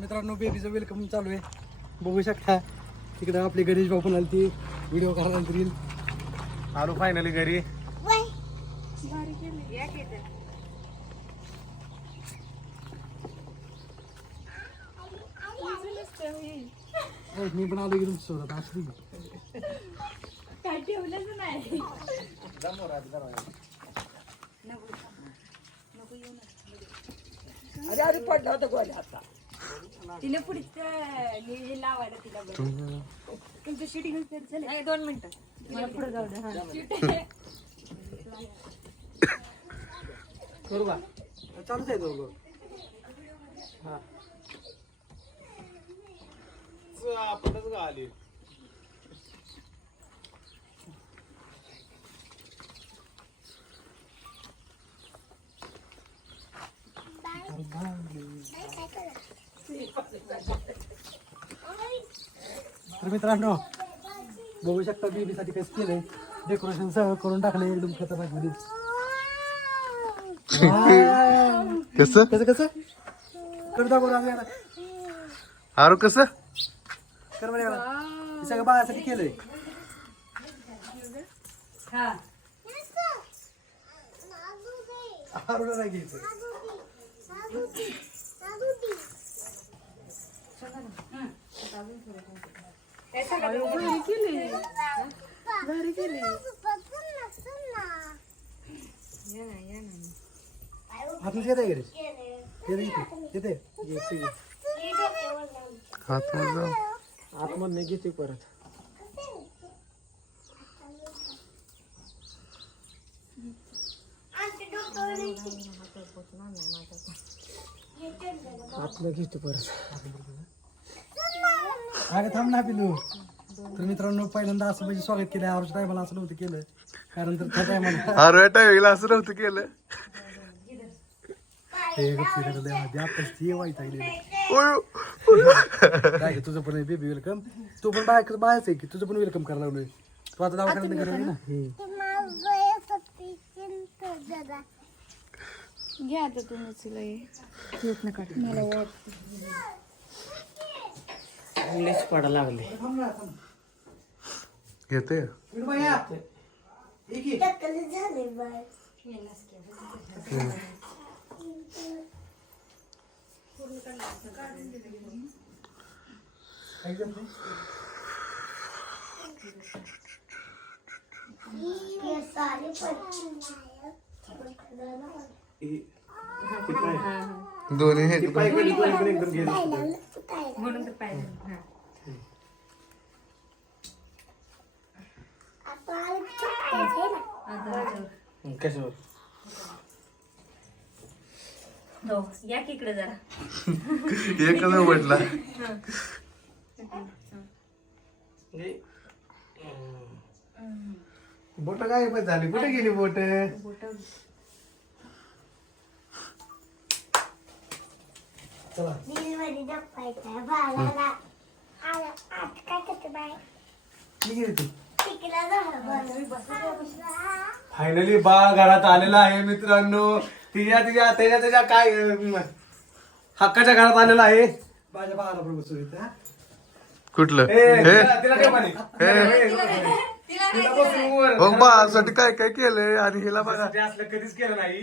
मित्रांनो बेबीचं वेलकम चालू आहे. बघू शकता तिकडे आपले गणेश भाऊ पण आले ती. व्हिडिओ काढायला रील. आलो फायनली घरी. मी पण आलो की तुमच्यासोबत असली काय ठेवलंच नाही. तिला पुढचं लावायला तिला. तुमचं शूटिंग नाही दोन मिनिटं. मला पुढे जाऊ दे हा. करू का? आहे दोघं. हा. आपणच आली तर मित्रांनो बघू शकता बेबीसाठी कसं केलंय. डेकोरेशन सगळं करून टाकलं एकदम खतरनाकमध्ये कसं? कसं कसं? कर दाखव ना जरा. आरो कसं? कर बरं. हे सगळं बाळासाठी केलंय. हा. आरूला नाही घ्यायचं हातून येते घरी येते येते येते येते हात मग आतमध्ये घेते परत. आतमध्ये घेते परत. अगं थांब ना पिलू तर मित्रांनो पहिल्यांदा असं म्हणजे स्वागत केलं आरोच्या टायमाला असं नव्हतं केलं कारण तर त्या टायमाला टायमिंगला असं नव्हतं केलं हे गप्पी ती. काय तुझं पण बेबी वेलकम तू पण आहे की तुझं पण वेलकम करायला लागलोय. तू आता दवाखान्यात ना घ्या तुम्ही मला इंग्लिश पडा लागले करते? दोन्ही हे एकदम गेले. म्हणून तर पाहिजे हा. हो या की इकडे जरा. एकच म्हटला बोट काय पण झाली? कुठे गेली बोट चला. फायनली बाळ घरात आलेला आहे मित्रांनो. तिच्या तिच्या त्याच्या त्याच्या काय हक्काच्या घरात आलेला आहे. माझ्या बाळाला बरोबर बसवलं हा. कुठलं? तिला काय म्हणे? तिला बसून वर. मग बाळासाठी काय काय केलंय? आणि हिला बघा. ते असलं कधीच केलं नाही.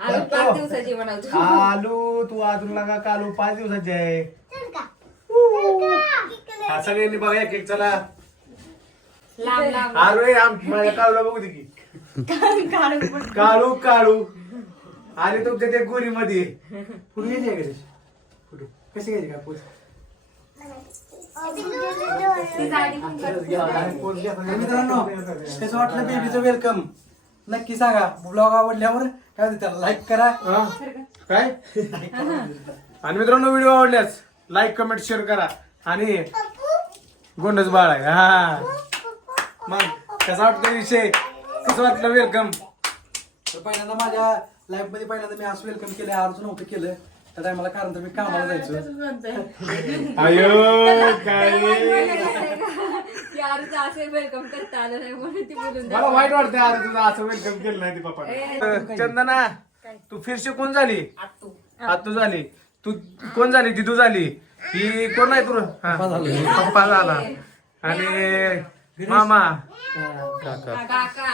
काय पाच दिवसाची बनवतो. कालू तू अजून लागा कालू पाच दिवसाची आहे. हा, सगळ्यांनी बघा एक एक चला. लांब लांब. अरे आम माझ्या काळूला बघू दे की. काळू काळू आणि तुमच्या त्या गोरी मध्ये आहे? कशी गेली का पोच मित्रांनो कसं वाटलं बेबीचं वेलकम नक्की सांगा. ब्लॉग आवडल्यावर काय म्हणते त्याला? लाईक करा? काय? आणि मित्रांनो व्हिडिओ आवडल्यास लाईक कमेंट शेअर करा. आणि गोंडच बाळ आहे. हा. मग कसा वाटतो विषय? कसं वाटलं वेलकम तर पहिल्यांदा माझ्या लाईफमध्ये पहिल्यांदा मी असं वेलकम केलं अर्ज नव्हतं केलं त्या टायमाला कारण तर मी कामाला जायचो. अयो काय? की? आरुचं असे वेलकम करता आलं नाही म्हणून ती बोलून मला वाईट वाटतं अरे तुझं असं वेलकम केलं नाही ते पप्पा चंदना तू फिरशी कोण झाली? आतू झाली. तू कोण झाली? दिदू झाली. ही कोण आहे तू? हा. पप्पा झाला. आणि मामा. काका.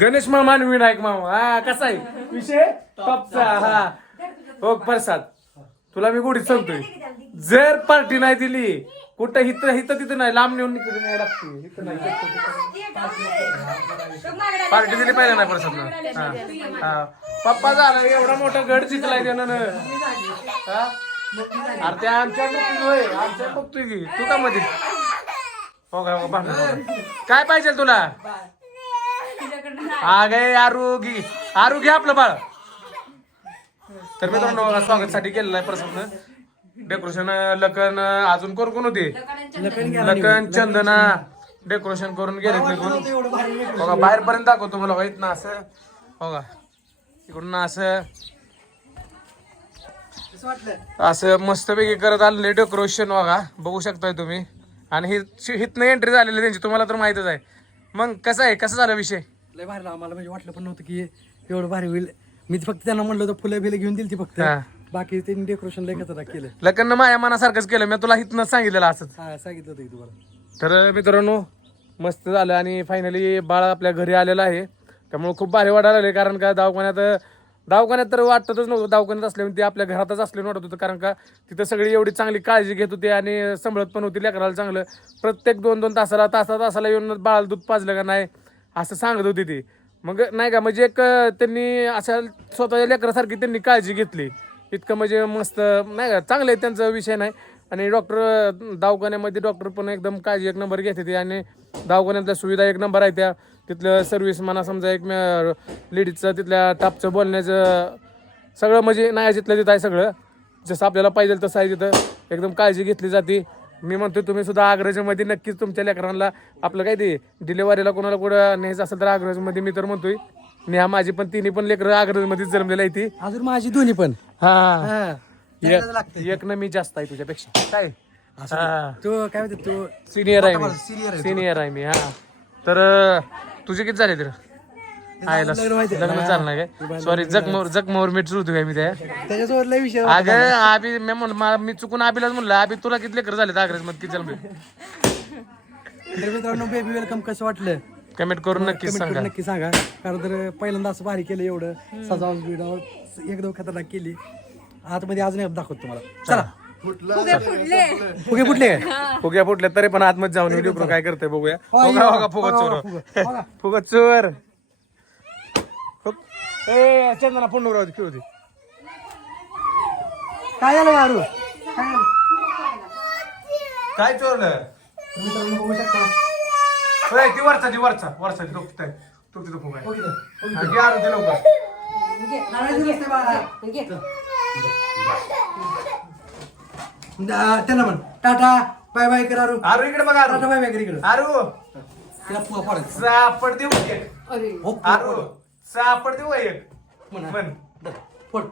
गणेश मामा आणि विनायक मामा. हा कसा आहे? विषय? टॉपचा हा. हो प्रसाद तुला मी गोडीत सांगतोय. जर पार्टी नाही दिली कुठं हिथं हिथं तिथं नाही लांब नेऊन इकडे नाही लागते नाही पार्टी दिली पाहिजे नाही प्रसाद हा. पप्पा झाला एवढा मोठा गड जिंकलाय त्यानं. हा? अरे ते आमच्या होय आमच्या बघतोय की तू का मध्ये? हो का हो भांडण, भांडण. काय पाहिजे तुला? आगे आरू घे आरू घे आपलं बाळ. तर मित्रांनो बघा स्वागतसाठी केलेलं आहे प्रसन्न डेकोरेशन लखन अजून कोण कोण होते? लखन चंदना. डेकोरेशन करून गेले बघा बाहेर पर्यंत दाखवतो मला बघा इथनं असं. बघा इकडून असं. असं मस्तपैकी करत आलेले डेकोरेशन बघा. बघू शकताय तुम्ही. आणि ही हिथनं एंट्री झालेली त्यांची तुम्हाला तर माहितच आहे. मग कसं आहे? कसं झाला विषय? लय भारी. आम्हाला म्हणजे वाटलं पण नव्हतं की एवढं भारी होईल. मी फक्त त्यांना म्हणलं होतं फुलं बिलं घेऊन दिली ती फक्त. हा. बाकी त्यांनी डेकोरेशन लय खतरनाक केलं. लग्न माझ्या मनासारखंच केलं. मी तुला हिथनं सांगितलेलं असंच. हा सांगितलं होतं की तुम्हाला. तर मित्रांनो मस्त झालं आणि फायनली बाळ आपल्या घरी आलेलं आहे. त्यामुळे खूप भारी वाटायला लागले कारण का दवाखान्यात दवाखान्यात तर वाटतच नव्हतं. दवाखान्यात असल्यामुळे ते आपल्या घरातच असल्याने वाटत होतं. कारण का तिथं सगळी एवढी चांगली काळजी घेत होती आणि सांभाळत पण होती लेकराला चांगलं. प्रत्येक दोन दोन तासाला तासा तासाला येऊन बाळाला दूध पाजलं का नाही असं सांगत होती ती. मग नाही का म्हणजे एक त्यांनी अशा स्वतःच्या लेकरासारखी त्यांनी काळजी घेतली. इतकं म्हणजे मस्त नाही का चांगलं आहे त्यांचा विषय नाही. आणि डॉक्टर दवाखान्यामध्ये डॉक्टर पण एकदम काळजी एक नंबर घेते ते. आणि दवाखान्यातल्या सुविधा एक नंबर आहे त्या. तिथलं सर्व्हिस म्हणा समजा एक लेडीजचं तिथल्या टापचं बोलण्याचं सगळं म्हणजे नाही तिथलं तिथं आहे सगळं. जसं आपल्याला पाहिजे तसं आहे तिथं. एकदम काळजी घेतली जाते. मी म्हणतो तुम्ही सुद्धा आग्रजमध्ये नक्कीच तुमच्या लेकरांना आपलं काय ते डिलेवरीला कोणाला कुठं न्यायचं असेल तर आग्रजमध्ये मी तर म्हणतोय नेहा माझी पण तिन्ही पण लेकरं आग्रजमध्येच जन्मलेलं आहे ती. अजून माझी दोन्ही पण. हा. हा. लागते. एक एक न मी जास्त आहे तुझ्यापेक्षा. काय? हा. तो काय म्हणते तो सिनियर आहे मी. Senior आहे सिनियर आहे मी हा. तर अं, तुझे किती झाले तर? आयला लग्न माहिती आहे. लग्न चालणार काय सॉरी जखमावर जखमावर मीठ जुळतो काय मी त्या त्याच्यासोबत लय विषय अगं आबी मी म्हणलं मा- मी चुकून आबीलाच म्हणलं. आबी तुला किती लेकर झाले आग्रज? मध्ये किती जन्मले तर मित्रांनो बेबी वेलकम कसं वाटलं? कमेंट करून नक्कीच कमेंट सांगा. करून नक्की सांगा. कारण तर पहिल्यांदा असं भारी केलं एवढं. सजावट बिजावट एकदम खतरनाक केली. आतमध्ये अजून एक दाखवतो तुम्हाला. चला. फुगे फुटले. फुगे फुटले? काय फुग्या फुटल्या तरी पण आतमध्ये जाऊन व्हिडिओ करून काय करते बघूया. फुगा फुगा फुगा हो, चोर. फुगा, फुगा. फुगा चोर. ए चंदना फोन नवर खेळू दे. काय झालं गारू काय झालं? काय चोरलं? मित्रांनो बघू शकता होय, ती वरचा ती वरचा वरचा ती तो तिथं तो तिथं फुगा तिथं. हो घे आणून दे लवकर. नारायण नसते बाळा. दा- त्यांना म्हण. टाटा बाय बाय कर आरू. आरू इकडे बघा टाटा आरू बाय बाय कर इकडे. आरू. तिला सापड देऊ हो, आरू. सापड देऊ एक. म्हण. फोड.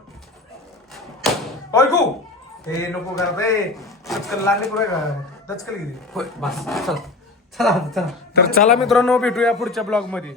ऐकू हे नको करत ए दचकल लागले पुढे का? दचकल किती होय, बस. चला. चला आता, चला. तर चला मित्रांनो भेटूया पुढच्या ब्लॉगमध्ये